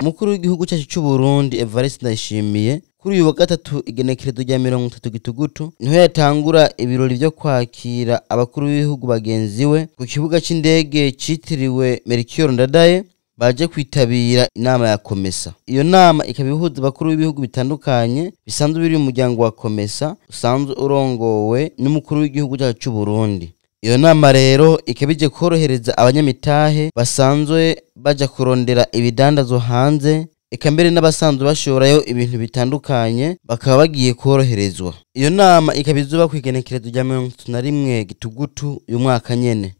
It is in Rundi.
Umukuru w'igihugu cyacu cy'u Burundi Evariste Ndayishimiye kuri uyu wa gatatu igenekerezo rya 30 Gitugutu niho yatangura ibirori byo kwakira abakuru b'ibihugu bagenzi we ku kibuga c'indege citiriwe Melchior Ndadaye baje kwitabira inama ya Komesa. Iyo nama ikabihuza abakuru b'ibihugu bitandukanye bisanzwe biri mu muryango wa Komesa usanzwe urongowe n'umukuru w'igihugu cyacu cy'u Burundi. Iyo nama rero ikabije korohereza abanyamitahe basanzwe baja kurondera ibidandazo hanze eka mbere n'abasanzwe bashorayo ibintu bitandukanye bakaba bagiye koroherezwa. Iyo nama ikabizuba kwigenekerezo rya 31 Gitugutu uyu mwaka nyene.